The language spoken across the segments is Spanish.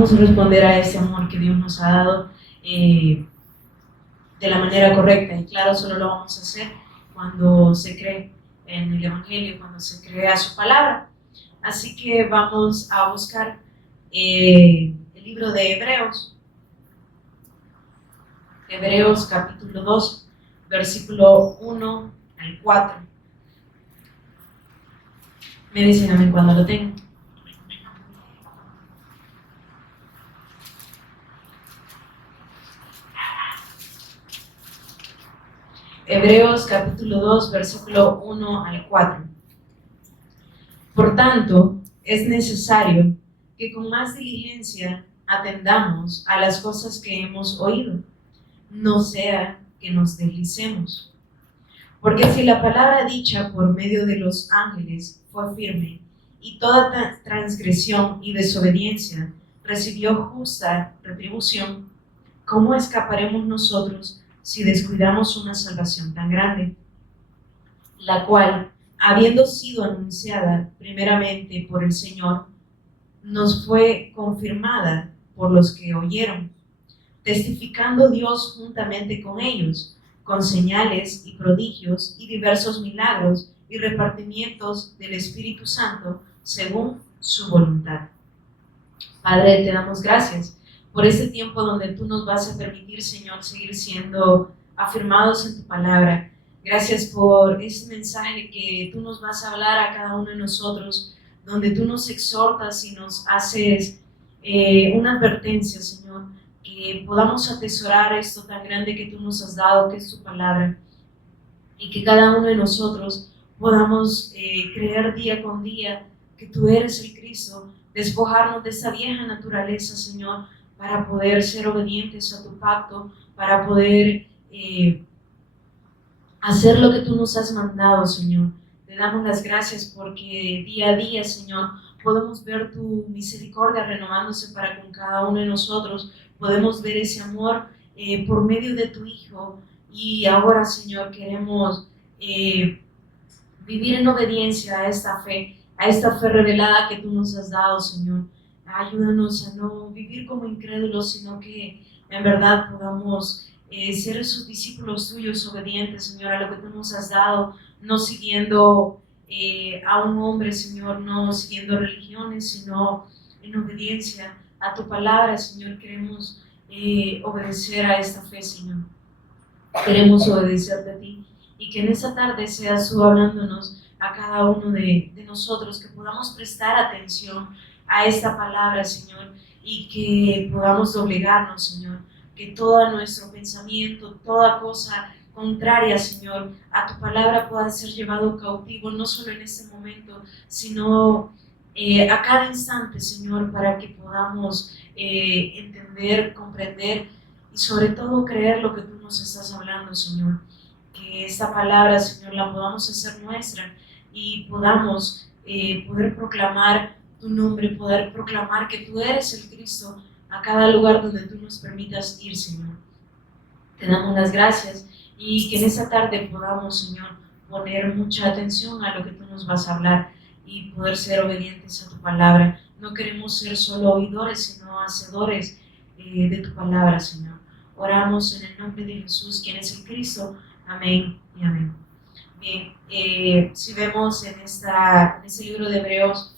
vamos a responder a ese amor que Dios nos ha dado de la manera correcta. Y claro, solo lo vamos a hacer cuando se cree en el Evangelio, cuando se crea su palabra. Así que vamos a buscar el libro de Hebreos. Hebreos capítulo 2, versículo 1 al 4. Me dicen a mí cuando lo tengo. Hebreos capítulo 2, versículo 1 al 4. Por tanto, es necesario que con más diligencia atendamos a las cosas que hemos oído, no sea que nos deslicemos. Porque si la palabra dicha por medio de los ángeles fue firme, y toda transgresión y desobediencia recibió justa retribución, ¿cómo escaparemos nosotros si descuidamos una salvación tan grande? La cual, habiendo sido anunciada primeramente por el Señor, nos fue confirmada por los que oyeron, testificando Dios juntamente con ellos, con señales y prodigios y diversos milagros y repartimientos del Espíritu Santo según su voluntad. Padre, te damos gracias por este tiempo donde tú nos vas a permitir, Señor, seguir siendo afirmados en tu palabra. Gracias por ese mensaje que tú nos vas a hablar a cada uno de nosotros, donde tú nos exhortas y nos haces una advertencia, Señor, que podamos atesorar esto tan grande que tú nos has dado, que es tu palabra, y que cada uno de nosotros podamos creer día con día que tú eres el Cristo, despojarnos de esa vieja naturaleza, Señor, para poder ser obedientes a tu pacto, para poder hacer lo que tú nos has mandado, Señor. Te damos las gracias porque día a día, Señor, podemos ver tu misericordia renovándose para con cada uno de nosotros. Podemos ver ese amor por medio de tu Hijo. Y ahora, Señor, queremos vivir en obediencia a esta fe revelada que tú nos has dado, Señor. Ayúdanos a no vivir como incrédulos, sino que en verdad podamos ser esos discípulos tuyos obedientes, Señor, a lo que tú nos has dado, no siguiendo a un hombre, Señor, no siguiendo religiones, sino en obediencia a tu palabra, Señor. Queremos obedecer a esta fe, Señor. Queremos obedecerte a ti y que en esta tarde seas tú hablándonos a cada uno de nosotros, que podamos prestar atención a esta palabra, Señor, y que podamos doblegarnos, Señor, que todo nuestro pensamiento, toda cosa contraria, Señor, a tu palabra pueda ser llevado cautivo, no solo en este momento, sino a cada instante, Señor, para que podamos entender, comprender y sobre todo creer lo que tú nos estás hablando, Señor. Que esta palabra, Señor, la podamos hacer nuestra y podamos poder proclamar tu nombre, poder proclamar que tú eres el Cristo a cada lugar donde tú nos permitas ir, Señor. Te damos las gracias y que en esta tarde podamos, Señor, poner mucha atención a lo que tú nos vas a hablar y poder ser obedientes a tu palabra. No queremos ser solo oidores, sino hacedores de tu palabra, Señor. Oramos en el nombre de Jesús, quien es el Cristo. Amén y amén. Bien, si vemos en ese libro de Hebreos,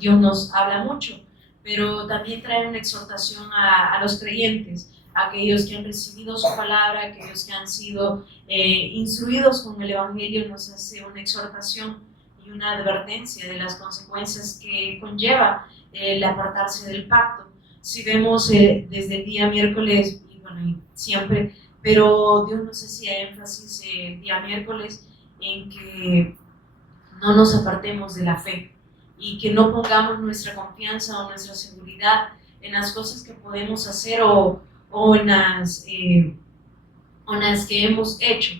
Dios nos habla mucho, pero también trae una exhortación a los creyentes, a aquellos que han recibido su palabra, aquellos que han sido instruidos con el Evangelio. Nos hace una exhortación y una advertencia de las consecuencias que conlleva el apartarse del pacto. Si vemos desde el día miércoles, y bueno, y siempre, pero Dios nos hacía énfasis el día miércoles en que no nos apartemos de la fe y que no pongamos nuestra confianza o nuestra seguridad en las cosas que podemos hacer o en las que hemos hecho,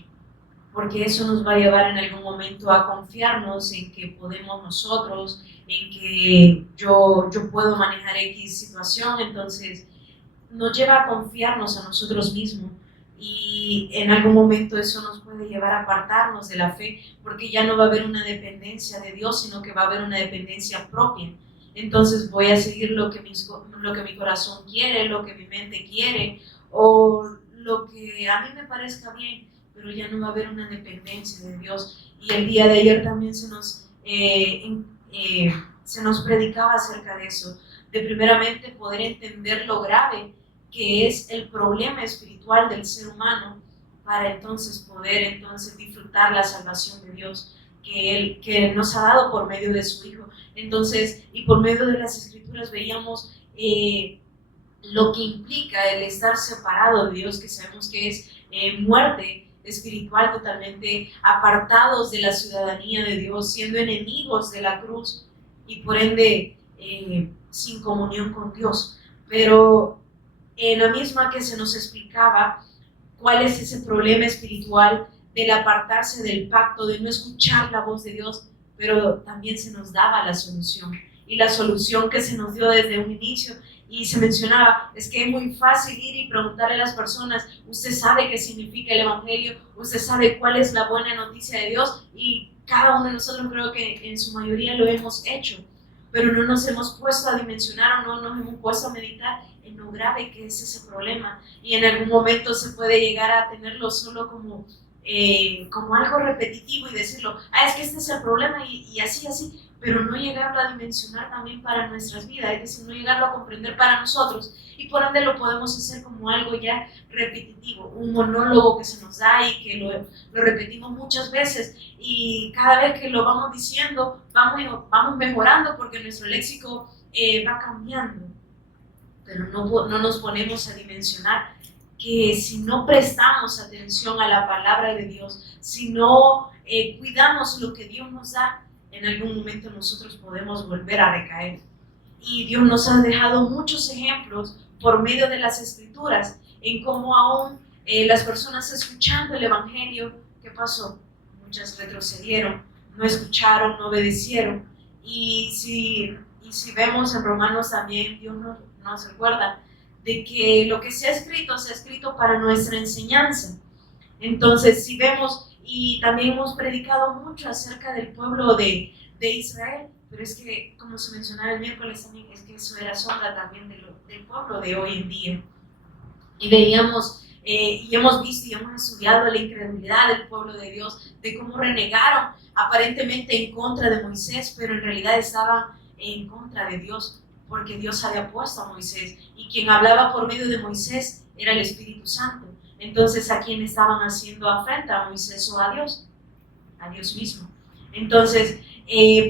porque eso nos va a llevar en algún momento a confiarnos en que podemos nosotros, en que yo puedo manejar X situación. Entonces nos lleva a confiarnos a nosotros mismos y en algún momento eso nos puede llevar a apartarnos de la fe, porque ya no va a haber una dependencia de Dios, sino que va a haber una dependencia propia. entonces voy a seguir lo que mi corazón quiere, lo que mi mente quiere, o lo que a mí me parezca bien, pero ya no va a haber una dependencia de Dios. Y el día de ayer también se nos predicaba acerca de eso, de primeramente poder entender lo grave que es el problema espiritual del ser humano, para entonces poder disfrutar la salvación de Dios que nos ha dado por medio de su Hijo. Entonces, y por medio de las Escrituras veíamos lo que implica el estar separado de Dios, que sabemos que es muerte espiritual, totalmente apartados de la ciudadanía de Dios, siendo enemigos de la cruz y por ende sin comunión con Dios. Pero en la misma que se nos explicaba cuál es ese problema espiritual del apartarse del pacto, de no escuchar la voz de Dios, pero también se nos daba la solución. Y la solución que se nos dio desde un inicio, y se mencionaba, es que es muy fácil ir y preguntarle a las personas, usted sabe qué significa el Evangelio, usted sabe cuál es la buena noticia de Dios, y cada uno de nosotros creo que en su mayoría lo hemos hecho, pero no nos hemos puesto a dimensionar o no nos hemos puesto a meditar en lo grave que es ese problema. Y en algún momento se puede llegar a tenerlo solo como algo repetitivo y decirlo, es que este es el problema y así, pero no llegarlo a dimensionar también para nuestras vidas, es decir, no llegarlo a comprender para nosotros, y por ende lo podemos hacer como algo ya repetitivo, un monólogo que se nos da y que lo repetimos muchas veces, y cada vez que lo vamos diciendo vamos mejorando porque nuestro léxico va cambiando, pero no nos ponemos a dimensionar que si no prestamos atención a la palabra de Dios, si no cuidamos lo que Dios nos da, en algún momento nosotros podemos volver a recaer. Y Dios nos ha dejado muchos ejemplos por medio de las Escrituras en cómo aún las personas escuchando el Evangelio, ¿qué pasó? Muchas retrocedieron, no escucharon, no obedecieron. Y si vemos en Romanos también, Dios nos recuerda de que lo que se ha escrito para nuestra enseñanza. Entonces, si vemos, y también hemos predicado mucho acerca del pueblo de Israel, pero es que, como se mencionaba el miércoles también, es que eso era sombra también del pueblo de hoy en día. Y veíamos, y hemos visto y hemos estudiado la incredulidad del pueblo de Dios, de cómo renegaron aparentemente en contra de Moisés, pero en realidad estaban en contra de Dios, porque Dios había puesto a Moisés, y quien hablaba por medio de Moisés era el Espíritu Santo. Entonces, ¿a quién estaban haciendo afrenta? ¿A Moisés o a Dios? A Dios mismo. Entonces,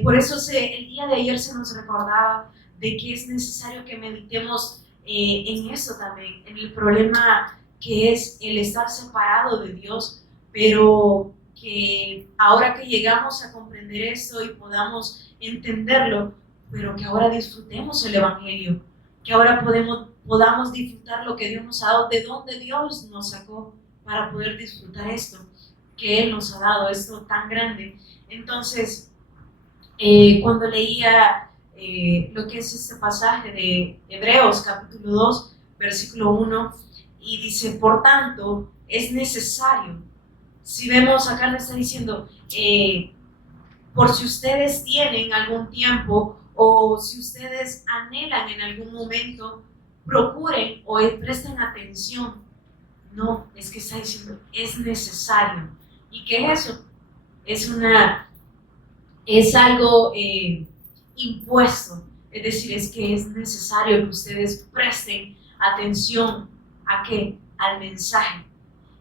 por eso el día de ayer se nos recordaba de que es necesario que meditemos en eso también, en el problema que es el estar separado de Dios, pero que ahora que llegamos a comprender esto y podamos entenderlo, pero que ahora disfrutemos el Evangelio, que ahora podamos disfrutar lo que Dios nos ha dado, de donde Dios nos sacó para poder disfrutar esto que Él nos ha dado, esto tan grande. Entonces, cuando leía lo que es este pasaje de Hebreos capítulo 2, versículo 1, y dice, por tanto, es necesario, si vemos acá lo está diciendo, por si ustedes tienen algún tiempo o si ustedes anhelan en algún momento, procuren o presten atención. No, es que está diciendo, es necesario. ¿Y qué es eso? Es algo impuesto, es decir, es que es necesario que ustedes presten atención ¿a qué? Al mensaje.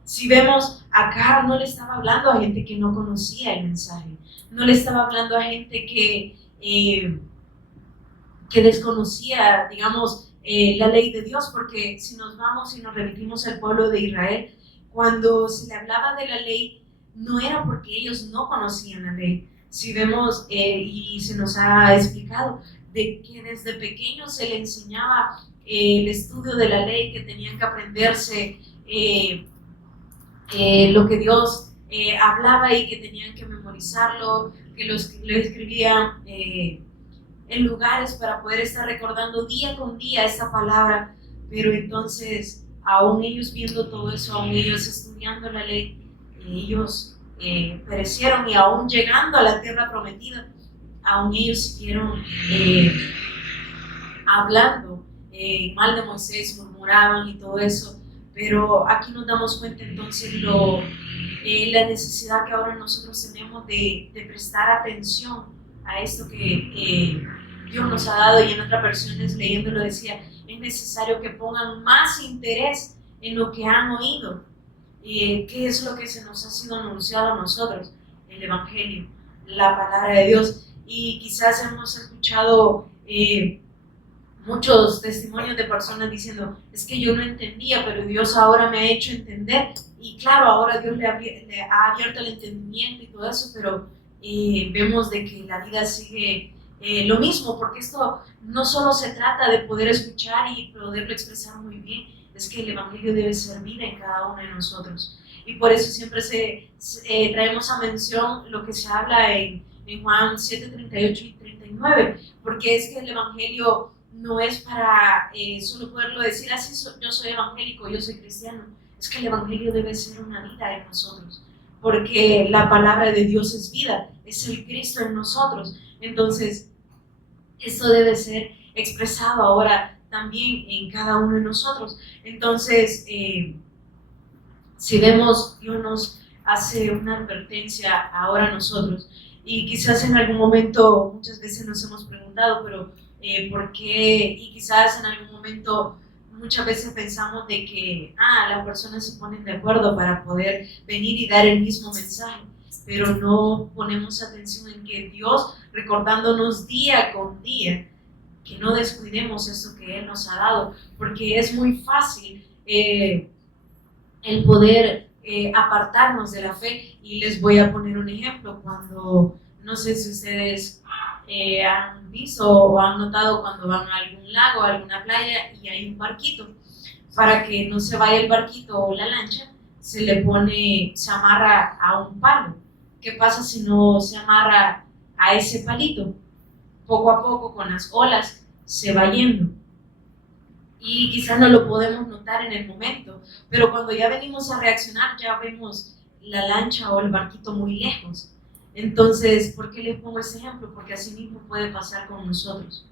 Si vemos acá, no le estaba hablando a gente que no conocía el mensaje, no le estaba hablando a gente que desconocía, digamos, la ley de Dios, porque si nos vamos y nos remitimos al pueblo de Israel, cuando se le hablaba de la ley, no era porque ellos no conocían la ley. Si vemos, y se nos ha explicado, de que desde pequeños se le enseñaba el estudio de la ley, que tenían que aprenderse lo que Dios hablaba y que tenían que memorizarlo, que lo escribían en lugares para poder estar recordando día con día esta palabra, pero entonces aún ellos viendo todo eso, aún ellos estudiando la ley, ellos perecieron, y aún llegando a la tierra prometida, aún ellos siguieron hablando mal de Moisés, murmuraban y todo eso, pero aquí nos damos cuenta entonces la necesidad que ahora nosotros tenemos de prestar atención a esto que Dios nos ha dado, y en otras versiones leyéndolo decía, es necesario que pongan más interés en lo que han oído. ¿Qué es lo que se nos ha sido anunciado a nosotros? El Evangelio, la palabra de Dios. Y quizás hemos escuchado muchos testimonios de personas diciendo, es que yo no entendía, pero Dios ahora me ha hecho entender. Y claro, ahora Dios le ha abierto el entendimiento y todo eso, pero vemos de que la vida sigue lo mismo, porque esto no solo se trata de poder escuchar y poderlo expresar muy bien, es que el Evangelio debe ser vida en cada uno de nosotros. Y por eso siempre traemos a mención lo que se habla en Juan 7, 38 y 39, porque es que el Evangelio no es para solo poderlo decir así, yo soy evangélico, yo soy cristiano. Es que el Evangelio debe ser una vida en nosotros, porque la palabra de Dios es vida, es el Cristo en nosotros. Entonces, esto debe ser expresado ahora también en cada uno de nosotros. Entonces, si vemos, Dios nos hace una advertencia ahora a nosotros, y quizás en algún momento, muchas veces nos hemos preguntado, pero ¿por qué? Y quizás en algún momento, muchas veces pensamos de que las personas se ponen de acuerdo para poder venir y dar el mismo mensaje, pero no ponemos atención en que Dios, recordándonos día con día, que no descuidemos eso que Él nos ha dado, porque es muy fácil el poder apartarnos de la fe. Y les voy a poner un ejemplo. Cuando, no sé si ustedes han visto o han notado cuando van a algún lago, a alguna playa y hay un barquito, para que no se vaya el barquito o la lancha, se amarra a un palo. ¿Qué pasa si no se amarra a ese palito? Poco a poco, con las olas, se va yendo. Y quizás no lo podemos notar en el momento, pero cuando ya venimos a reaccionar, ya vemos la lancha o el barquito muy lejos. Entonces, ¿por qué les pongo ese ejemplo? Porque así mismo puede pasar con nosotros,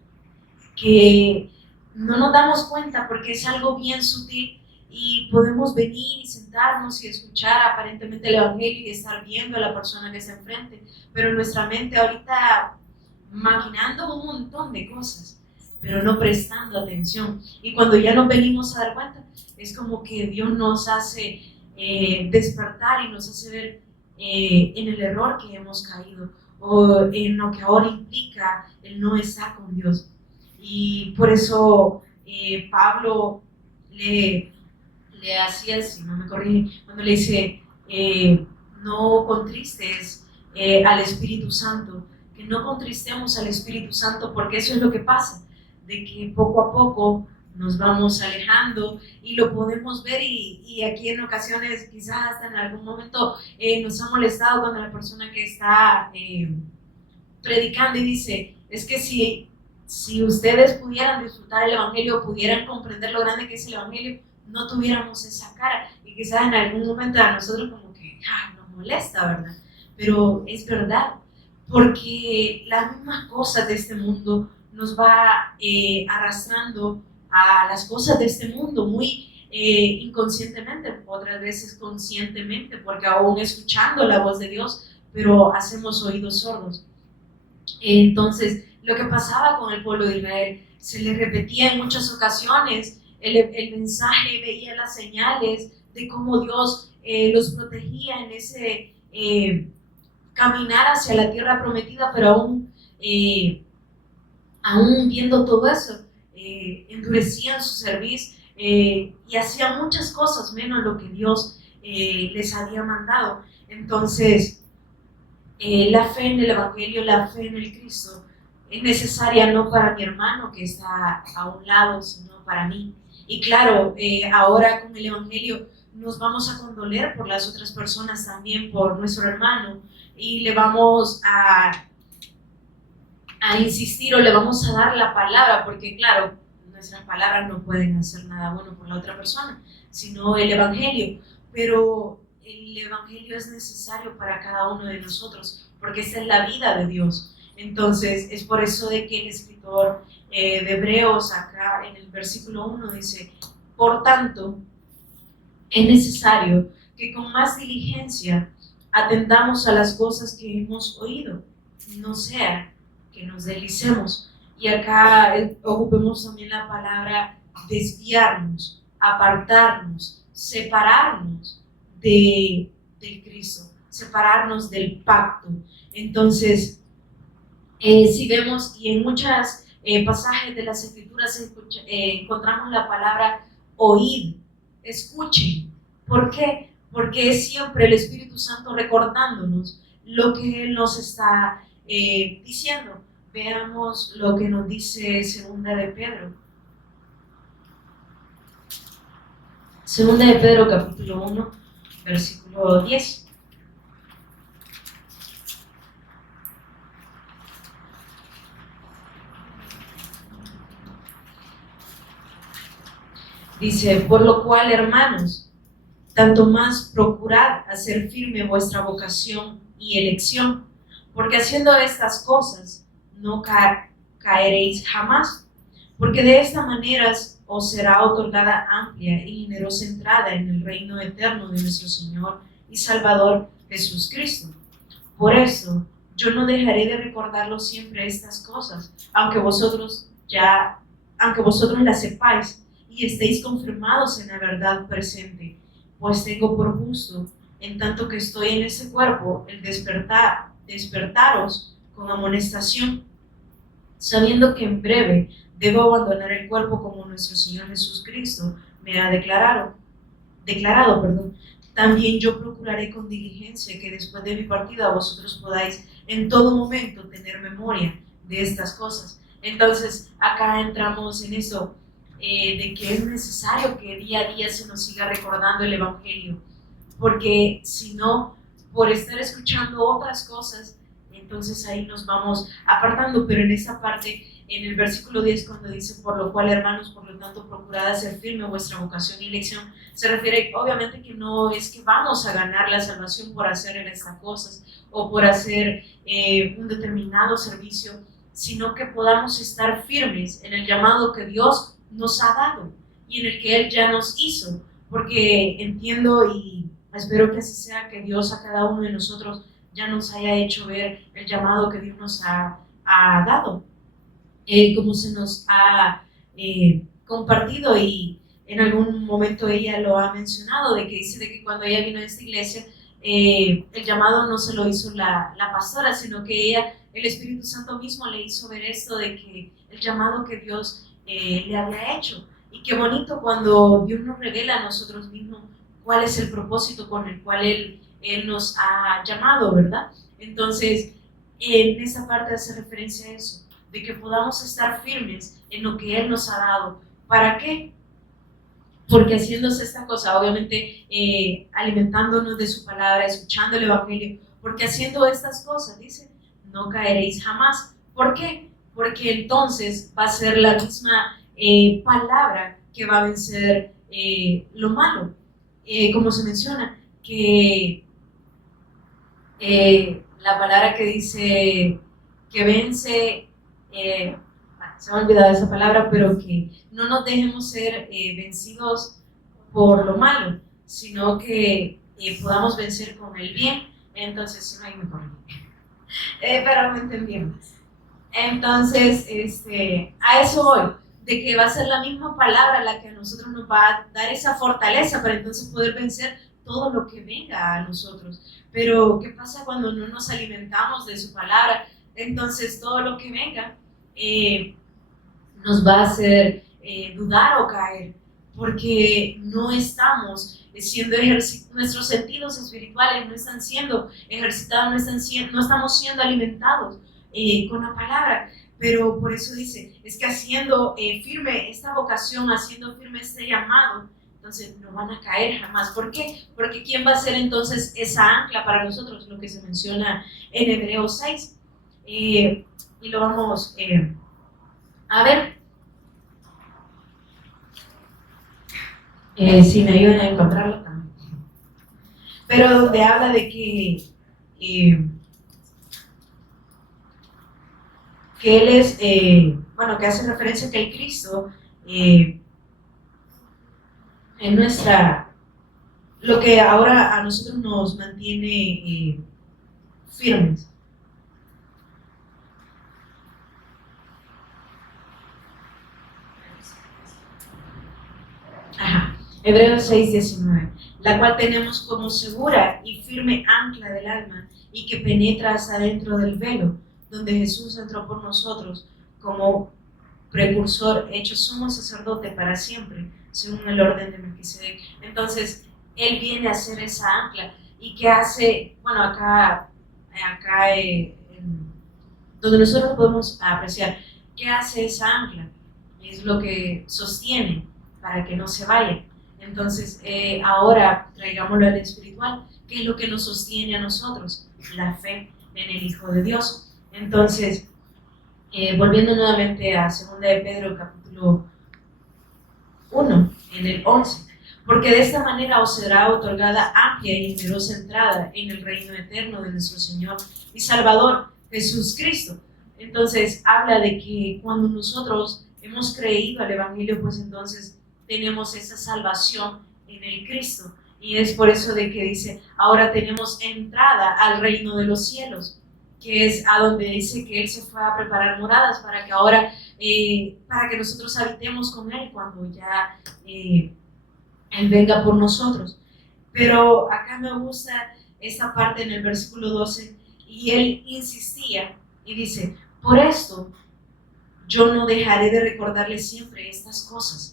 que no nos damos cuenta porque es algo bien sutil, y podemos venir y sentarnos y escuchar aparentemente el Evangelio y estar viendo a la persona que está enfrente, pero nuestra mente ahorita maquinando un montón de cosas, pero no prestando atención. Y cuando ya nos venimos a dar cuenta, es como que Dios nos hace despertar y nos hace ver en el error que hemos caído, o en lo que ahora implica el no estar con Dios. Y por eso Pablo le hacía, si no me corrige, cuando le dice, no contristes al Espíritu Santo, que no contristemos al Espíritu Santo, porque eso es lo que pasa, de que poco a poco nos vamos alejando, y lo podemos ver, y aquí en ocasiones, quizás hasta en algún momento nos ha molestado cuando la persona que está predicando y dice, es que si ustedes pudieran disfrutar el Evangelio, pudieran comprender lo grande que es el Evangelio, no tuviéramos esa cara. Y quizás en algún momento a nosotros como que nos molesta, ¿verdad? Pero es verdad, porque las mismas cosas de este mundo nos va arrastrando a las cosas de este mundo muy inconscientemente, otras veces conscientemente, porque aún escuchando la voz de Dios, pero hacemos oídos sordos. Entonces, lo que pasaba con el pueblo de Israel, se les repetía en muchas ocasiones el mensaje, veía las señales de cómo Dios los protegía en ese caminar hacia la tierra prometida, pero aún viendo todo eso, endurecían su cerviz y hacían muchas cosas menos lo que Dios les había mandado. Entonces, la fe en el Evangelio, la fe en el Cristo, es necesaria no para mi hermano que está a un lado, sino para mí. Y claro, ahora con el Evangelio nos vamos a condoler por las otras personas también, por nuestro hermano, y le vamos a insistir, o le vamos a dar la palabra, porque claro, nuestras palabras no pueden hacer nada bueno por la otra persona, sino el Evangelio. Pero el Evangelio es necesario para cada uno de nosotros, porque esta es la vida de Dios. Entonces, es por eso de que el escritor de Hebreos, acá en el versículo 1 dice, por tanto, es necesario que con más diligencia atendamos a las cosas que hemos oído, no sea que nos deslicemos. Y acá ocupemos también la palabra desviarnos, apartarnos, separarnos de Cristo, separarnos del pacto. Entonces, si vemos, y en muchos pasajes de las Escrituras encontramos la palabra oír, escuchen. ¿Por qué? Porque es siempre el Espíritu Santo recordándonos lo que Él nos está diciendo. Veamos lo que nos dice Segunda de Pedro. Segunda de Pedro, capítulo 1, versículo 10. Dice, por lo cual, hermanos, tanto más procurad hacer firme vuestra vocación y elección, porque haciendo estas cosas no caeréis jamás, porque de esta manera os será otorgada amplia y generosa entrada en el reino eterno de nuestro Señor y Salvador Jesucristo. Por eso, yo no dejaré de recordarlo siempre estas cosas, aunque vosotros las sepáis y estéis confirmados en la verdad presente, pues tengo por justo, en tanto que estoy en ese cuerpo, el despertaros con amonestación, sabiendo que en breve debo abandonar el cuerpo como nuestro Señor Jesucristo me ha declarado. También yo procuraré con diligencia que después de mi partida vosotros podáis en todo momento tener memoria de estas cosas. Entonces, acá entramos en eso, de que es necesario que día a día se nos siga recordando el Evangelio, porque si no, por estar escuchando otras cosas, entonces ahí nos vamos apartando. Pero en esa parte, en el versículo 10, cuando dice, por lo cual, hermanos, por lo tanto, procurad hacer firme vuestra vocación y elección, se refiere obviamente que no es que vamos a ganar la salvación por hacer estas cosas o por hacer un determinado servicio, sino que podamos estar firmes en el llamado que Dios nos ha dado y en el que Él ya nos hizo, porque entiendo y espero que así sea, que Dios a cada uno de nosotros ya nos haya hecho ver el llamado que Dios nos ha dado, como se nos ha compartido, y en algún momento ella lo ha mencionado, de que dice de que cuando ella vino a esta iglesia, el llamado no se lo hizo la pastora, sino que ella, el Espíritu Santo mismo le hizo ver esto, de que el llamado que Dios le había hecho. Y qué bonito cuando Dios nos revela a nosotros mismos cuál es el propósito con el cual Él nos ha llamado, ¿verdad? Entonces, en esa parte hace referencia a eso, de que podamos estar firmes en lo que Él nos ha dado. ¿Para qué? Porque haciéndose esta cosa, obviamente alimentándonos de su palabra, escuchando el Evangelio, porque haciendo estas cosas, dice, no caeréis jamás. ¿Por qué? Porque entonces va a ser la misma palabra que va a vencer lo malo. Como se menciona, que la palabra que dice que vence, se me ha olvidado esa palabra, pero que no nos dejemos ser vencidos por lo malo, sino que podamos vencer con el bien. Entonces, ahí me corregí, pero me entendieron. Entonces, a eso voy, de que va a ser la misma palabra la que a nosotros nos va a dar esa fortaleza para entonces poder vencer todo lo que venga a nosotros. Pero, ¿qué pasa cuando no nos alimentamos de su palabra? Entonces, todo lo que venga nos va a hacer dudar o caer, porque no estamos siendo nuestros sentidos espirituales no están siendo ejercitados, no estamos siendo alimentados con la palabra. Pero por eso dice, es que haciendo firme esta vocación, haciendo firme este llamado, entonces no van a caer jamás. ¿Por qué? Porque ¿quién va a ser entonces esa ancla para nosotros? Lo que se menciona en Hebreos 6. Y lo vamos a ver. Si me ayudan a encontrarlo también. Pero donde habla de que Él es bueno, que hace referencia a que el Cristo en lo que ahora a nosotros nos mantiene firmes. Ajá. Hebreos 6:19, la cual tenemos como segura y firme ancla del alma y que penetra hasta dentro del velo, donde Jesús entró por nosotros como precursor, hecho sumo sacerdote para siempre, según el orden de Melquisedec. Entonces, Él viene a ser esa ancla. ¿Y qué hace? Bueno, acá donde nosotros podemos apreciar, ¿qué hace esa ancla? Es lo que sostiene para que no se vaya. Entonces, ahora traigámoslo al espiritual. ¿Qué es lo que nos sostiene a nosotros? La fe en el Hijo de Dios. Entonces, volviendo nuevamente a 2 de Pedro, capítulo 1, en el 11. Porque de esta manera os será otorgada amplia y generosa entrada en el reino eterno de nuestro Señor y Salvador Jesús Cristo. Entonces, habla de que cuando nosotros hemos creído al Evangelio, pues entonces tenemos esa salvación en el Cristo. Y es por eso de que dice, ahora tenemos entrada al reino de los cielos, que es a donde dice que Él se fue a preparar moradas para que ahora, para que nosotros habitemos con Él cuando ya Él venga por nosotros. Pero acá me gusta esta parte en el versículo 12, y Él insistía y dice, por esto yo no dejaré de recordarle siempre estas cosas.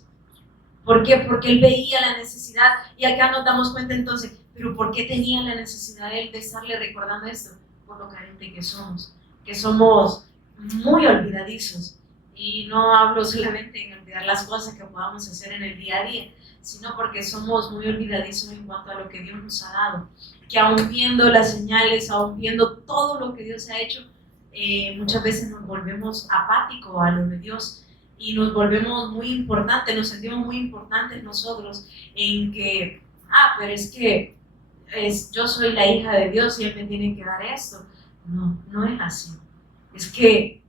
¿Por qué? Porque Él veía la necesidad, y acá nos damos cuenta entonces, pero ¿por qué tenía la necesidad Él de estarle recordando esto? Por lo carente que somos muy olvidadizos. Y no hablo solamente en olvidar las cosas que podamos hacer en el día a día, sino porque somos muy olvidadizos en cuanto a lo que Dios nos ha dado. Que aún viendo las señales, aún viendo todo lo que Dios ha hecho, muchas veces nos volvemos apáticos a lo de Dios y nos volvemos muy importantes, nos sentimos muy importantes nosotros en que, pero es que yo soy la hija de Dios y Él me tiene que dar esto. No, no es así. Es que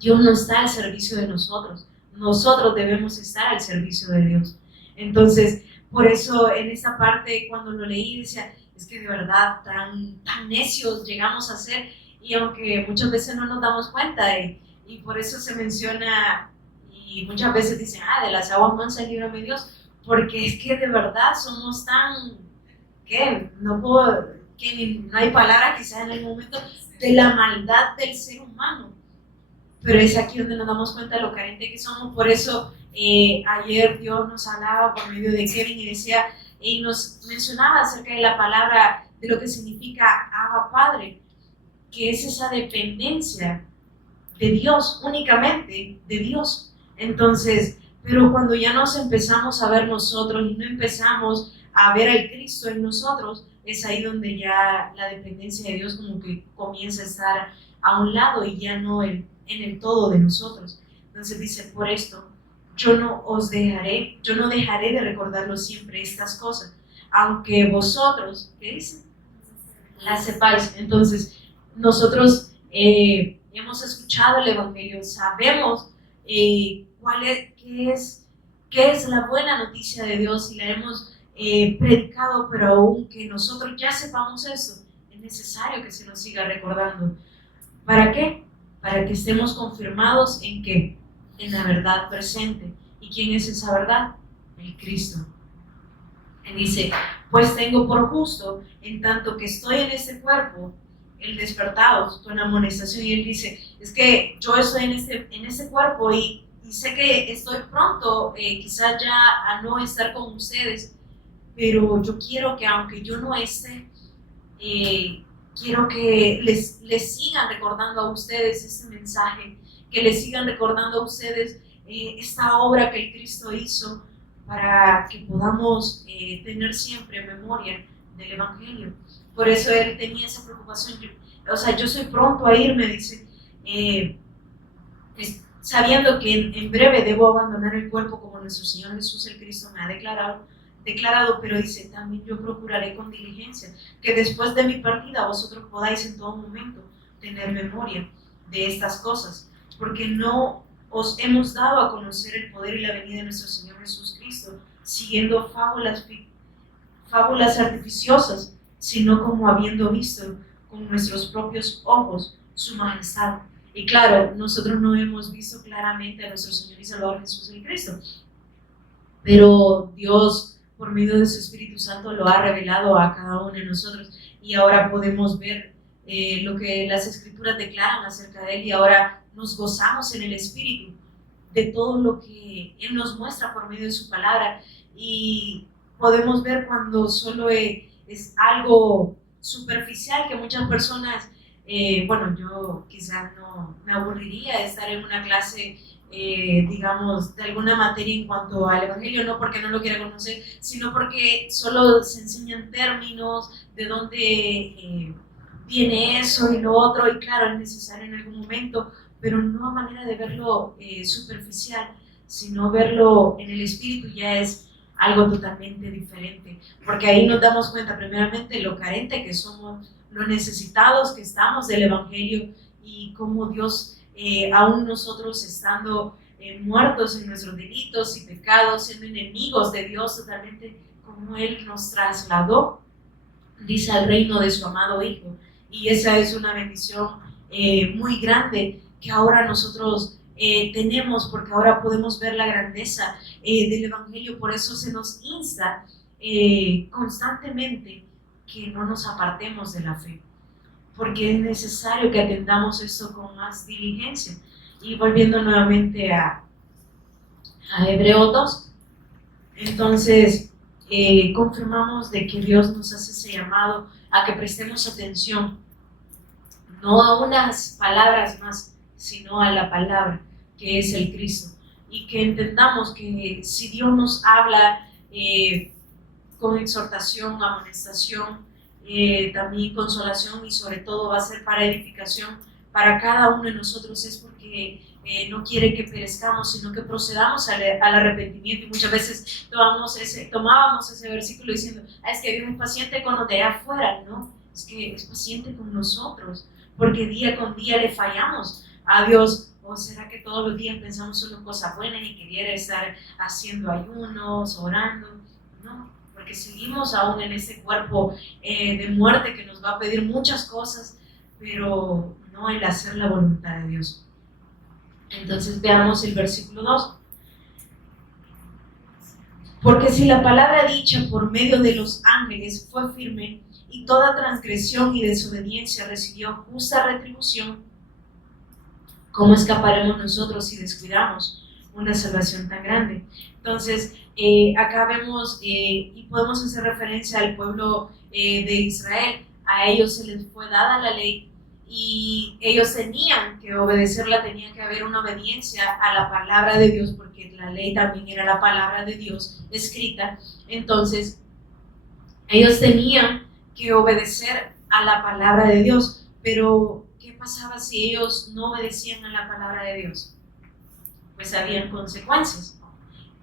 Dios no está al servicio de nosotros. Nosotros debemos estar al servicio de Dios. Entonces, por eso en esta parte, cuando lo leí, decía, es que de verdad tan necios llegamos a ser, y aunque muchas veces no nos damos cuenta, y por eso se menciona, y muchas veces dicen, de las aguas mansas líbrame Dios, porque es que de verdad somos tan, que no hay palabra quizás en el momento de la maldad del ser humano, pero es aquí donde nos damos cuenta de lo carente que somos. Por eso ayer Dios nos hablaba por medio de Kevin y decía, y nos mencionaba acerca de la palabra, de lo que significa Abba Padre, que es esa dependencia de Dios, únicamente de Dios. Entonces, pero cuando ya nos empezamos a ver nosotros y no empezamos a ver al Cristo en nosotros, es ahí donde ya la dependencia de Dios como que comienza a estar a un lado y ya no en el todo de nosotros. Entonces dice, por esto, yo no dejaré de recordarlo siempre estas cosas, aunque vosotros, ¿qué dice? Las sepáis. Entonces, nosotros hemos escuchado el Evangelio, sabemos qué es la buena noticia de Dios y la hemos predicado, pero aunque nosotros ya sepamos eso, es necesario que se nos siga recordando. ¿Para qué? Para que estemos confirmados en qué, en la verdad presente. ¿Y quién es esa verdad? El Cristo. Él dice, pues tengo por justo, en tanto que estoy en este cuerpo, el despertados con amonestación. Y él dice, es que yo estoy en este cuerpo y sé que estoy pronto, quizás ya a no estar con ustedes, pero yo quiero que aunque yo no esté, quiero que les sigan recordando a ustedes este mensaje, que les sigan recordando a ustedes esta obra que el Cristo hizo, para que podamos tener siempre memoria del Evangelio. Por eso él tenía esa preocupación. Yo soy pronto a irme, dice, sabiendo que en breve debo abandonar el cuerpo como nuestro Señor Jesús el Cristo me ha declarado, pero dice, también yo procuraré con diligencia que después de mi partida vosotros podáis en todo momento tener memoria de estas cosas, porque no os hemos dado a conocer el poder y la venida de nuestro Señor Jesús Cristo, siguiendo fábulas artificiosas, sino como habiendo visto con nuestros propios ojos su majestad. Y claro, nosotros no hemos visto claramente a nuestro Señor y Salvador Jesús el Cristo, pero Dios, por medio de su Espíritu Santo, lo ha revelado a cada uno de nosotros, y ahora podemos ver lo que las Escrituras declaran acerca de Él, y ahora nos gozamos en el Espíritu de todo lo que Él nos muestra por medio de su palabra, y podemos ver cuando solo es algo superficial que muchas personas, bueno, yo quizás no me aburriría de estar en una clase, digamos, de alguna materia en cuanto al Evangelio, no porque no lo quiera conocer, sino porque solo se enseñan términos, de dónde viene eso y lo otro, y claro, es necesario en algún momento, pero no a manera de verlo superficial, sino verlo en el Espíritu ya es algo totalmente diferente, porque ahí nos damos cuenta primeramente lo carente que somos, lo necesitados que estamos del Evangelio, y cómo Dios, aún nosotros estando muertos en nuestros delitos y pecados, siendo enemigos de Dios totalmente, como Él nos trasladó, dice, al reino de su amado Hijo. Y esa es una bendición muy grande que ahora nosotros tenemos, porque ahora podemos ver la grandeza del Evangelio. Por eso se nos insta constantemente que no nos apartemos de la fe, porque es necesario que atendamos esto con más diligencia. Y volviendo nuevamente a Hebreos 2, entonces confirmamos de que Dios nos hace ese llamado a que prestemos atención, no a unas palabras más, sino a la palabra que es el Cristo, y que entendamos que si Dios nos habla con exhortación, amonestación, también consolación, y sobre todo va a ser para edificación para cada uno de nosotros, es porque no quiere que perezcamos, sino que procedamos al arrepentimiento. Y muchas veces tomábamos ese versículo diciendo, es que Dios es paciente con los de afuera, no, es que es paciente con nosotros, porque día con día le fallamos a Dios. ¿O será que todos los días pensamos solo cosas buenas y querer estar haciendo ayunos, orando? No, porque seguimos aún en este cuerpo de muerte que nos va a pedir muchas cosas, pero no el hacer la voluntad de Dios. Entonces veamos el versículo 2. Porque si la palabra dicha por medio de los ángeles fue firme, y toda transgresión y desobediencia recibió justa retribución, ¿cómo escaparemos nosotros si descuidamos una salvación tan grande? Entonces, acá vemos y podemos hacer referencia al pueblo de Israel. A ellos se les fue dada la ley y ellos tenían que obedecerla, tenía que haber una obediencia a la palabra de Dios, porque la ley también era la palabra de Dios escrita. Entonces, ellos tenían que obedecer a la palabra de Dios, pero ¿qué pasaba si ellos no obedecían a la palabra de Dios? Pues habían consecuencias.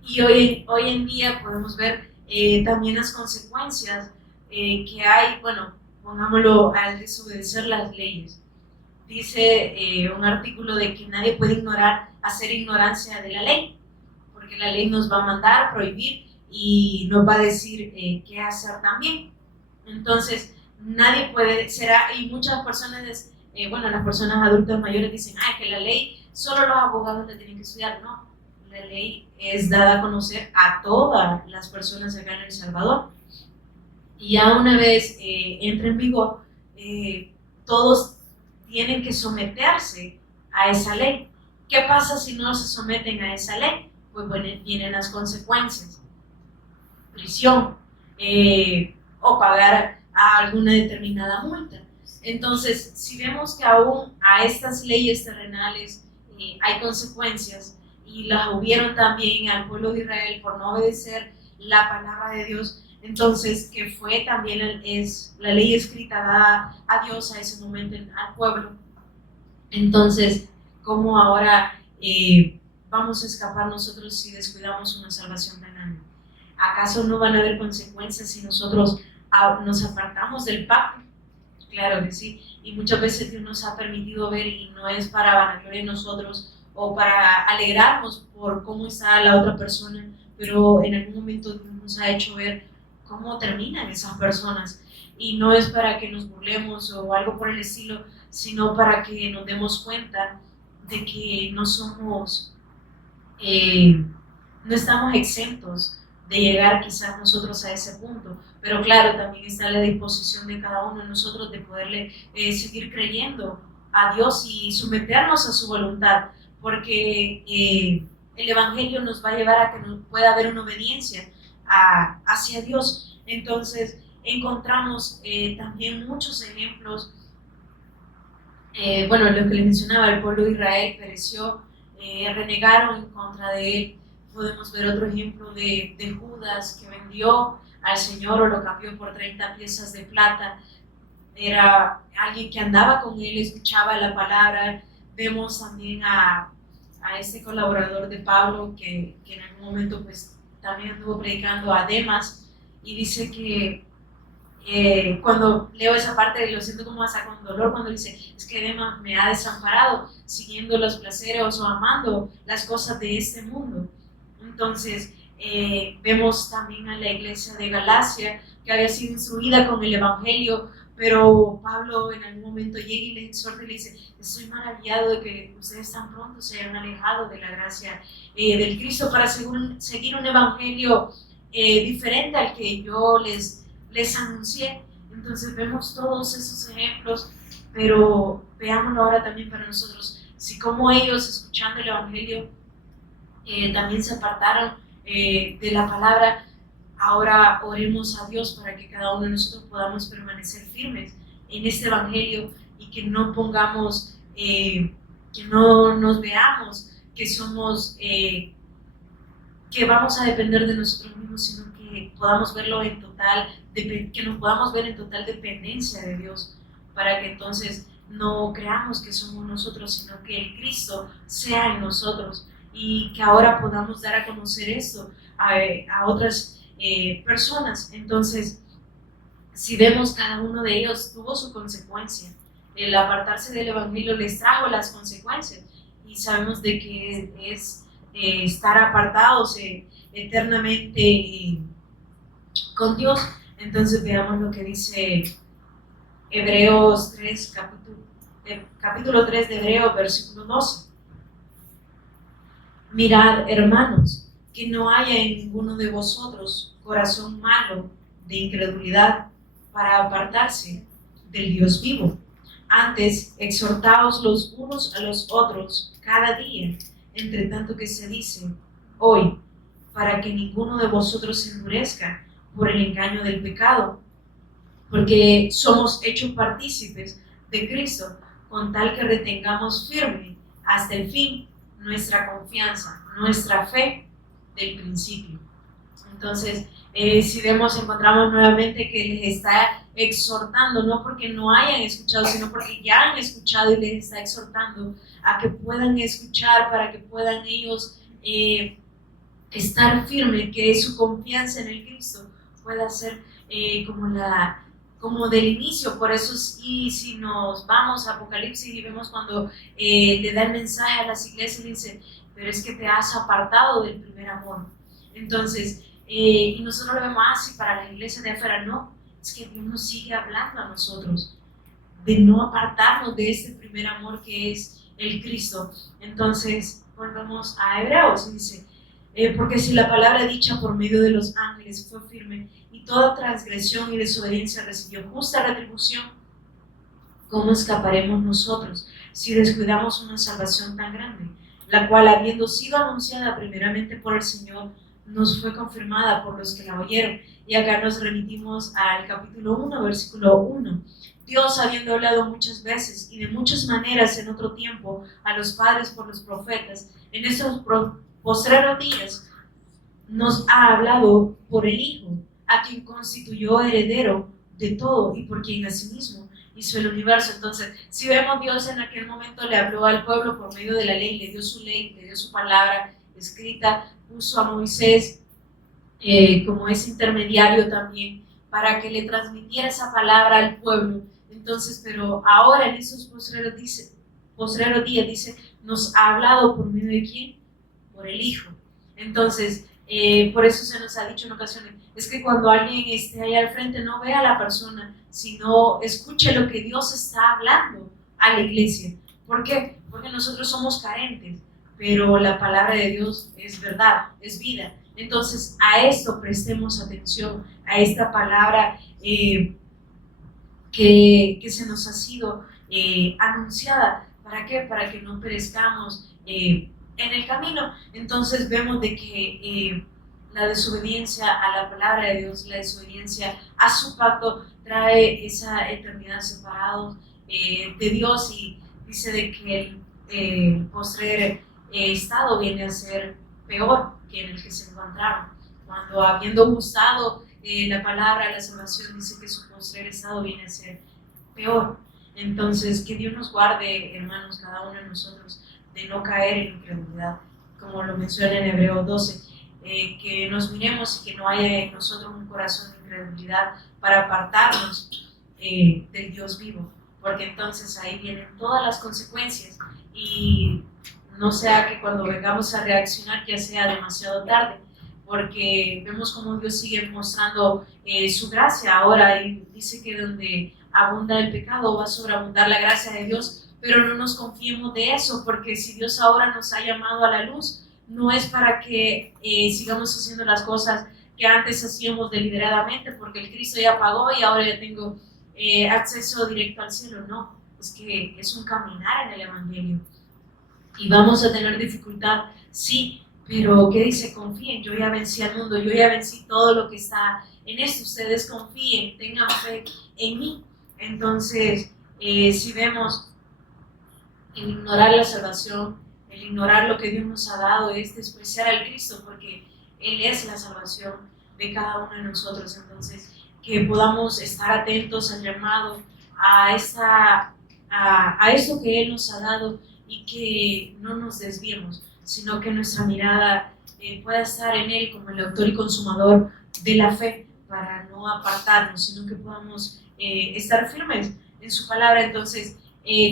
Y hoy en día podemos ver también las consecuencias que hay, bueno, pongámoslo, al desobedecer las leyes. Dice un artículo de que nadie puede hacer ignorancia de la ley, porque la ley nos va a mandar, prohibir, y nos va a decir qué hacer también. Entonces, nadie puede, y muchas personas, las personas adultas mayores dicen, que la ley solo los abogados la tienen que estudiar. No, la ley es dada a conocer a todas las personas acá en El Salvador. Y ya una vez entra en vigor, todos tienen que someterse a esa ley. ¿Qué pasa si no se someten a esa ley? Pues bueno, vienen las consecuencias, prisión, o pagar a alguna determinada multa. Entonces, si vemos que aún a estas leyes terrenales hay consecuencias, y las hubieron también al pueblo de Israel por no obedecer la palabra de Dios, entonces, que fue también es la ley escrita dada a Dios a ese momento al pueblo. Entonces, ¿cómo ahora vamos a escapar nosotros si descuidamos una salvación tan grande? ¿Acaso no van a haber consecuencias si nosotros nos apartamos del pacto? Claro que sí, y muchas veces Dios nos ha permitido ver, y no es para vanagloria de nosotros o para alegrarnos por cómo está la otra persona, pero en algún momento Dios nos ha hecho ver cómo terminan esas personas. Y no es para que nos burlemos o algo por el estilo, sino para que nos demos cuenta de que no somos, no estamos exentos de llegar quizás nosotros a ese punto, pero claro, también está a la disposición de cada uno de nosotros de poderle seguir creyendo a Dios y someternos a su voluntad, porque el Evangelio nos va a llevar a que pueda haber una obediencia hacia Dios. Entonces encontramos también muchos ejemplos. Bueno, lo que les mencionaba, el pueblo de Israel pereció, renegaron en contra de él. Podemos ver otro ejemplo de Judas, que vendió al Señor o lo cambió por 30 piezas de plata. Era alguien que andaba con él, escuchaba la palabra. Vemos también a este colaborador de Pablo que en algún momento pues también anduvo predicando, a Demas, y dice que cuando leo esa parte lo siento como hasta con dolor cuando dice, es que Demas me ha desamparado siguiendo los placeres o amando las cosas de este mundo. Entonces vemos también a la iglesia de Galacia que había sido instruida con el Evangelio, pero Pablo en algún momento llega y les exhorta y le dice, estoy maravillado de que ustedes tan pronto se hayan alejado de la gracia del Cristo para seguir un Evangelio diferente al que yo les anuncié. Entonces vemos todos esos ejemplos, pero veámoslo ahora también para nosotros, si como ellos escuchando el Evangelio también se apartaron de la palabra. Ahora oremos a Dios para que cada uno de nosotros podamos permanecer firmes en este Evangelio y que no pongamos, que no nos veamos que somos, que vamos a depender de nosotros mismos, sino que podamos verlo en total, que nos podamos ver en total dependencia de Dios, para que entonces no creamos que somos nosotros, sino que el Cristo sea en nosotros y que ahora podamos dar a conocer esto a otras personas. Entonces, si vemos, cada uno de ellos tuvo su consecuencia. El apartarse del Evangelio les trajo las consecuencias y sabemos de que es estar apartados eternamente con Dios. Entonces veamos lo que dice Hebreos 3, capítulo 3 de Hebreos, versículo 12. Mirad, hermanos, que no haya en ninguno de vosotros corazón malo de incredulidad para apartarse del Dios vivo. Antes, exhortaos los unos a los otros cada día, entre tanto que se dice hoy, para que ninguno de vosotros se endurezca por el engaño del pecado, porque somos hechos partícipes de Cristo, con tal que retengamos firme hasta el fin nuestra confianza, nuestra fe del principio. Entonces, si vemos, encontramos nuevamente que les está exhortando, no porque no hayan escuchado, sino porque ya han escuchado y les está exhortando a que puedan escuchar para que puedan ellos estar firmes, que su confianza en el Cristo pueda ser como del inicio. Por eso, si nos vamos a Apocalipsis y vemos cuando le da el mensaje a las iglesias, dice, pero es que te has apartado del primer amor. Entonces, y nosotros lo vemos así para la iglesia de afuera, no, es que Dios nos sigue hablando a nosotros de no apartarnos de este primer amor que es el Cristo. Entonces, volvemos a Hebreos y dice, porque si la palabra dicha por medio de los ángeles fue firme y toda transgresión y desobediencia recibió justa retribución, ¿cómo escaparemos nosotros si descuidamos una salvación tan grande, la cual, habiendo sido anunciada primeramente por el Señor, nos fue confirmada por los que la oyeron? Y acá nos remitimos al capítulo 1, versículo 1. Dios, habiendo hablado muchas veces y de muchas maneras en otro tiempo a los padres por los profetas, en estos postreros días nos ha hablado por el Hijo, a quien constituyó heredero de todo y por quien asimismo hizo el universo. Entonces, si vemos, Dios en aquel momento le habló al pueblo por medio de la ley, le dio su ley, le dio su palabra escrita, puso a Moisés como ese intermediario también para que le transmitiera esa palabra al pueblo. Entonces, pero ahora en esos postreros días dice, nos ha hablado por medio de quién, por el Hijo. Entonces, por eso se nos ha dicho en ocasiones, es que cuando alguien esté ahí al frente no vea a la persona, sino escuche lo que Dios está hablando a la iglesia. ¿Por qué? Porque nosotros somos carentes, pero la palabra de Dios es verdad, es vida. Entonces, a esto prestemos atención, a esta palabra que se nos ha sido anunciada. ¿Para qué? Para que no perezcamos en el camino. Entonces vemos de que la desobediencia a la palabra de Dios, la desobediencia a su pacto, trae esa eternidad separados de Dios, y dice de que el postrer estado viene a ser peor que en el que se encontraban. Cuando habiendo gustado la palabra, la salvación, dice que su postrer estado viene a ser peor. Entonces, que Dios nos guarde, hermanos, cada uno de nosotros, de no caer en incredulidad, como lo menciona en Hebreos 12, que nos miremos y que no haya en nosotros un corazón de incredulidad para apartarnos del Dios vivo, porque entonces ahí vienen todas las consecuencias, y no sea que cuando vengamos a reaccionar ya sea demasiado tarde, porque vemos como Dios sigue mostrando su gracia ahora, y dice que donde abunda el pecado va a sobreabundar la gracia de Dios, pero no nos confiemos de eso, porque si Dios ahora nos ha llamado a la luz, no es para que sigamos haciendo las cosas que antes hacíamos deliberadamente, porque el Cristo ya pagó y ahora ya tengo acceso directo al cielo. No, es que es un caminar en el Evangelio, y vamos a tener dificultad, sí, pero ¿qué dice? Confíen, yo ya vencí al mundo, yo ya vencí todo lo que está en esto, ustedes confíen, tengan fe en mí. Entonces, si vemos el ignorar la salvación, el ignorar lo que Dios nos ha dado, es despreciar al Cristo, porque Él es la salvación de cada uno de nosotros. Entonces, que podamos estar atentos al llamado, a esto que Él nos ha dado, y que no nos desviemos, sino que nuestra mirada pueda estar en Él como el autor y consumador de la fe, para no apartarnos, sino que podamos estar firmes en su palabra. Entonces,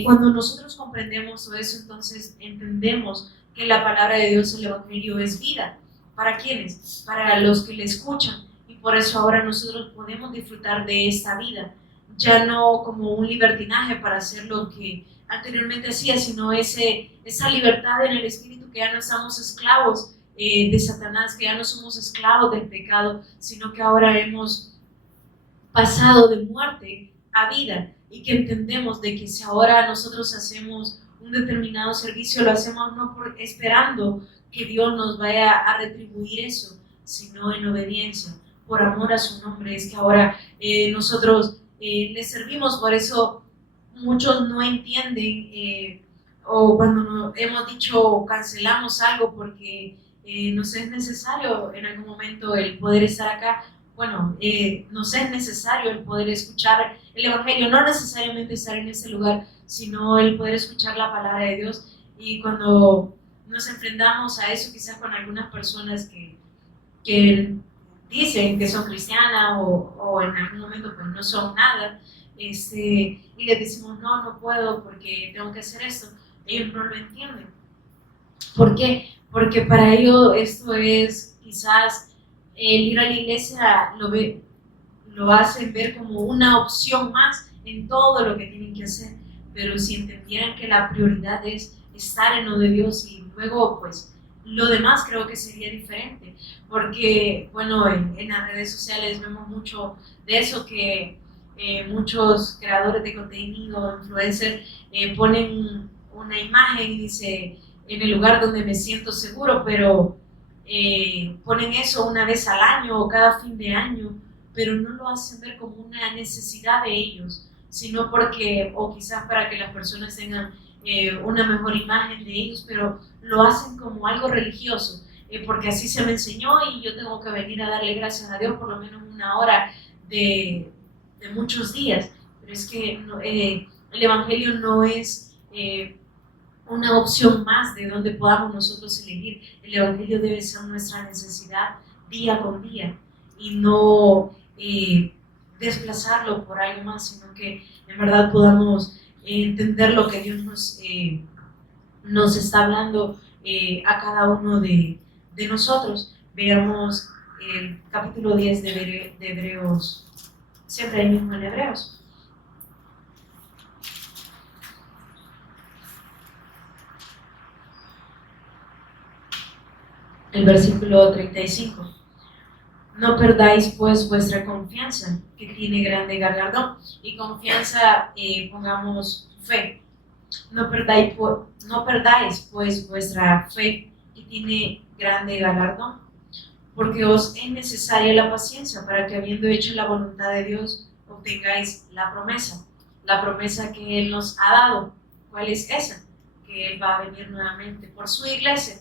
cuando nosotros comprendemos todo eso, entonces entendemos que la palabra de Dios, el Evangelio, es vida. ¿Para quiénes? Para los que le escuchan, y por eso ahora nosotros podemos disfrutar de esta vida, ya no como un libertinaje para hacer lo que anteriormente hacía, sino esa libertad en el espíritu, que ya no estamos esclavos de Satanás, que ya no somos esclavos del pecado, sino que ahora hemos pasado de muerte a vida, y que entendemos de que si ahora nosotros hacemos un determinado servicio, lo hacemos no esperando que Dios nos vaya a retribuir eso, sino en obediencia, por amor a su nombre. Es que ahora nosotros le servimos. Por eso muchos no entienden, o cuando hemos dicho cancelamos algo porque nos es necesario en algún momento el poder estar acá. Bueno, nos es necesario el poder escuchar el Evangelio, no necesariamente estar en ese lugar, sino el poder escuchar la palabra de Dios. Y cuando nos enfrentamos a eso, quizás con algunas personas que dicen que son cristianas, o en algún momento pues no son nada, y les decimos no puedo porque tengo que hacer esto, ellos no lo entienden. ¿Por qué? Porque para ellos esto es quizás el ir a la iglesia, lo hacen ver como una opción más en todo lo que tienen que hacer. Pero si entendieran que la prioridad es estar en lo de Dios, y luego pues lo demás, creo que sería diferente. Porque bueno, en las redes sociales vemos mucho de eso, que muchos creadores de contenido, influencers, ponen una imagen y dice en el lugar donde me siento seguro, pero ponen eso una vez al año o cada fin de año, pero no lo hacen ver como una necesidad de ellos, sino porque, o quizás para que las personas tengan una mejor imagen de ellos, pero lo hacen como algo religioso, porque así se me enseñó y yo tengo que venir a darle gracias a Dios por lo menos una hora de muchos días. Pero es que el Evangelio no es una opción más de donde podamos nosotros elegir. El Evangelio debe ser nuestra necesidad día con día, y no desplazarlo por algo más, sino que en verdad podamos entender lo que Dios nos está hablando a cada uno de nosotros. Veamos el capítulo 10 de Hebreos, siempre ahí mismo en Hebreos. El versículo 35. No perdáis pues vuestra confianza, que tiene grande galardón. Y confianza, pongamos fe. No perdáis pues vuestra fe, que tiene grande galardón, porque os es necesaria la paciencia para que, habiendo hecho la voluntad de Dios, obtengáis la promesa que Él nos ha dado. ¿Cuál es esa? Que Él va a venir nuevamente por su iglesia.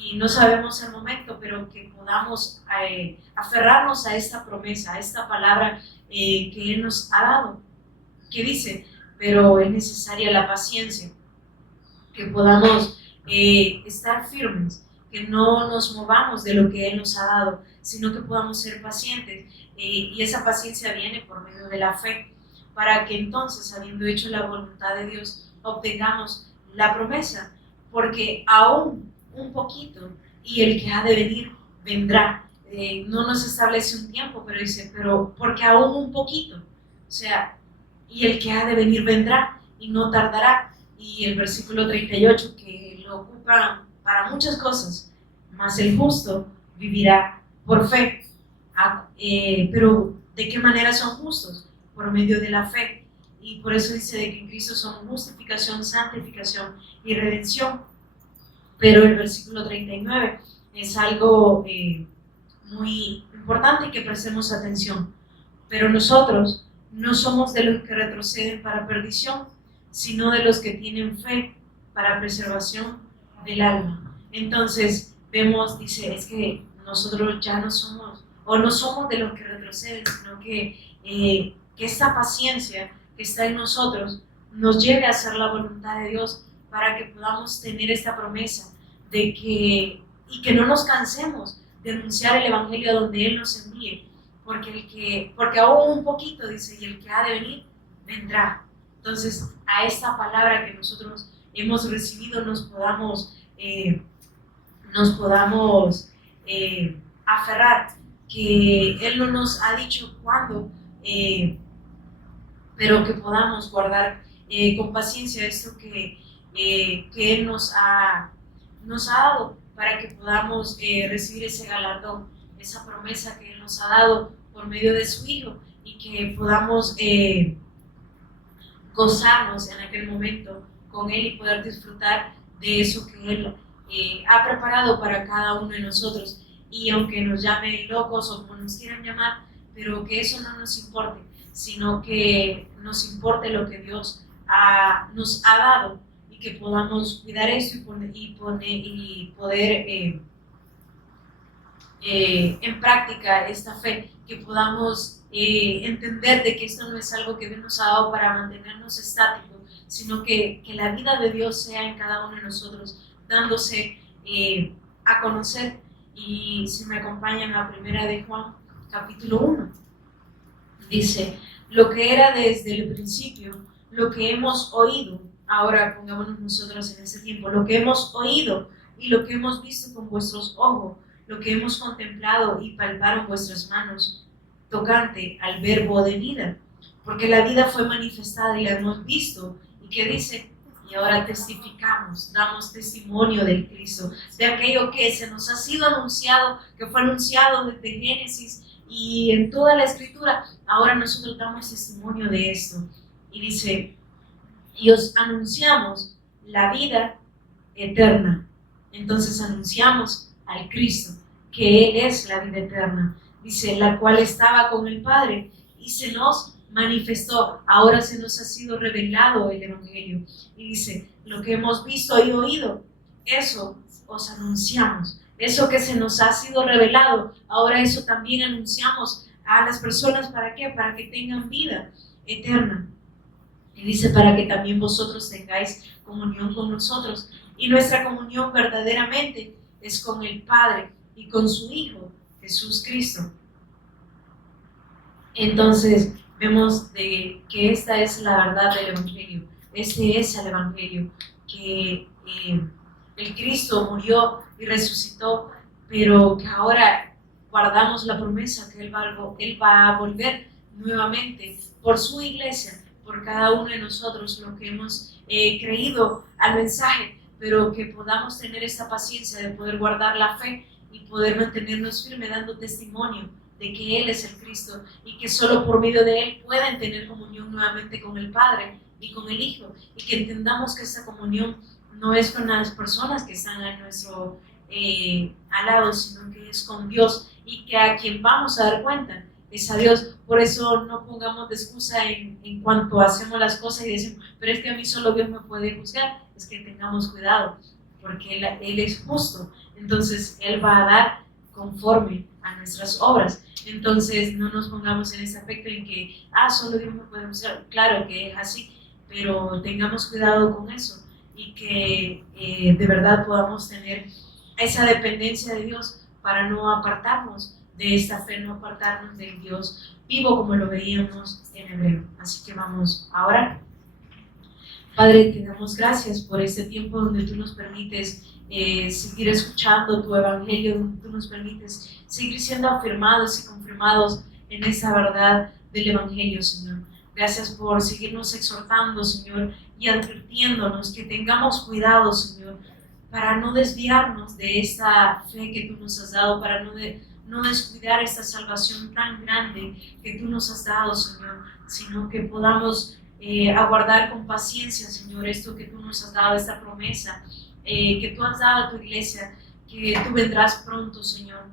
Y no sabemos el momento, pero que podamos aferrarnos a esta promesa, a esta palabra que Él nos ha dado, que dice, pero es necesaria la paciencia, que podamos estar firmes, que no nos movamos de lo que Él nos ha dado, sino que podamos ser pacientes. Y esa paciencia viene por medio de la fe, para que entonces, habiendo hecho la voluntad de Dios, obtengamos la promesa, porque aún un poquito, y el que ha de venir, vendrá. No nos establece un tiempo, pero dice, pero porque aún un poquito, o sea, y el que ha de venir vendrá, y no tardará. Y el versículo 38, que lo ocupa para muchas cosas, mas el justo vivirá por fe. Pero ¿de qué manera son justos? Por medio de la fe. Y por eso dice de que en Cristo son justificación, santificación y redención. Pero el versículo 39 es algo muy importante, que prestemos atención. Pero nosotros no somos de los que retroceden para perdición, sino de los que tienen fe para preservación del alma. Entonces vemos, dice, es que nosotros ya no somos, o no somos de los que retroceden, sino que esta paciencia que está en nosotros nos lleve a hacer la voluntad de Dios, para que podamos tener esta promesa de que, y que no nos cansemos de anunciar el Evangelio a donde Él nos envíe, porque aún un poquito, dice, y el que ha de venir, vendrá. Entonces, a esta palabra que nosotros hemos recibido nos podamos aferrar, que Él no nos ha dicho cuándo, pero que podamos guardar con paciencia esto que Él nos ha dado, para que podamos recibir ese galardón, esa promesa que Él nos ha dado por medio de su Hijo, y que podamos gozarnos en aquel momento con Él y poder disfrutar de eso que Él ha preparado para cada uno de nosotros. Y aunque nos llamen locos o como nos quieran llamar, pero que eso no nos importe, sino que nos importe lo que Dios nos ha dado, y que podamos cuidar esto y poder en práctica esta fe, que podamos entender de que esto no es algo que Dios nos ha dado para mantenernos estáticos, sino que la vida de Dios sea en cada uno de nosotros, dándose a conocer. Y si me acompañan a primera de Juan, capítulo 1, dice, lo que era desde el principio, lo que hemos oído, ahora pongámonos nosotros en este tiempo, lo que hemos oído y lo que hemos visto con vuestros ojos, lo que hemos contemplado y palparon vuestras manos, tocante al verbo de vida, porque la vida fue manifestada y la hemos visto. ¿Y qué dice? Y ahora testificamos, damos testimonio del Cristo, de aquello que se nos ha sido anunciado, que fue anunciado desde Génesis y en toda la Escritura. Ahora nosotros damos testimonio de esto. Y dice, y os anunciamos la vida eterna. Entonces anunciamos al Cristo, que Él es la vida eterna. Dice, la cual estaba con el Padre y se nos manifestó. Ahora se nos ha sido revelado el Evangelio. Y dice, lo que hemos visto y oído, eso os anunciamos. Eso que se nos ha sido revelado, ahora eso también anunciamos a las personas. ¿Para qué? Para que tengan vida eterna. Y dice, para que también vosotros tengáis comunión con nosotros. Y nuestra comunión verdaderamente es con el Padre y con su Hijo, Jesús Cristo. Entonces, vemos que esta es la verdad del Evangelio. Este es el Evangelio, que el Cristo murió y resucitó, pero que ahora guardamos la promesa que Él va a volver nuevamente por su iglesia, por cada uno de nosotros, lo que hemos creído al mensaje, pero que podamos tener esta paciencia de poder guardar la fe y poder mantenernos firmes dando testimonio de que Él es el Cristo y que solo por medio de Él pueden tener comunión nuevamente con el Padre y con el Hijo, y que entendamos que esta comunión no es con las personas que están a nuestro al lado, sino que es con Dios, y que a quien vamos a dar cuenta es a Dios. Por eso no pongamos de excusa en cuanto hacemos las cosas y decimos, pero es que a mí solo Dios me puede juzgar. Es que tengamos cuidado, porque Él es justo, entonces Él va a dar conforme a nuestras obras. Entonces no nos pongamos en ese aspecto en que, solo Dios me puede juzgar. Claro que es así, pero tengamos cuidado con eso, y que de verdad podamos tener esa dependencia de Dios para no apartarnos de esta fe, no apartarnos del Dios vivo como lo veíamos en Hebreo. Así que vamos a orar. Padre, te damos gracias por este tiempo donde tú nos permites seguir escuchando tu evangelio, donde tú nos permites seguir siendo afirmados y confirmados en esa verdad del evangelio, Señor. Gracias por seguirnos exhortando, Señor, y advirtiéndonos que tengamos cuidado, Señor, para no desviarnos de esta fe que tú nos has dado, para no descuidar esta salvación tan grande que tú nos has dado, Señor, sino que podamos aguardar con paciencia, Señor, esto que tú nos has dado, esta promesa que tú has dado a tu iglesia, que tú vendrás pronto, Señor,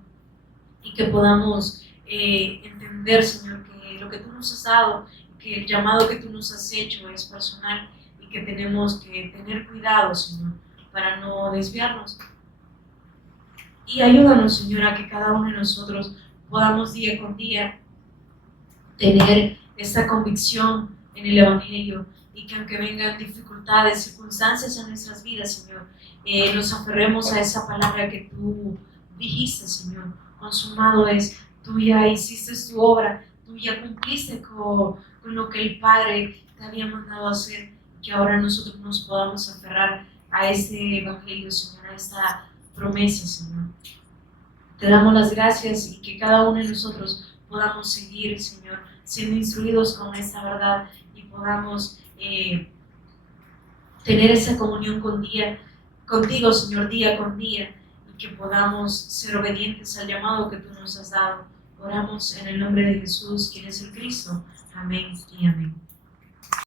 y que podamos entender, Señor, que lo que tú nos has dado, que el llamado que tú nos has hecho es personal, y que tenemos que tener cuidado, Señor, para no desviarnos. Y ayúdanos, Señor, a que cada uno de nosotros podamos día con día tener esta convicción en el Evangelio, y que aunque vengan dificultades, circunstancias en nuestras vidas, Señor, nos aferremos a esa palabra que tú dijiste, Señor. Consumado es, tú ya hiciste tu obra, tú ya cumpliste con lo que el Padre te había mandado hacer, que ahora nosotros nos podamos aferrar a este Evangelio, Señor, a esta promesa, Señor. Te damos las gracias, y que cada uno de nosotros podamos seguir, Señor, siendo instruidos con esta verdad, y podamos tener esa comunión contigo, Señor, día con día, y que podamos ser obedientes al llamado que tú nos has dado. Oramos en el nombre de Jesús, quien es el Cristo. Amén y amén.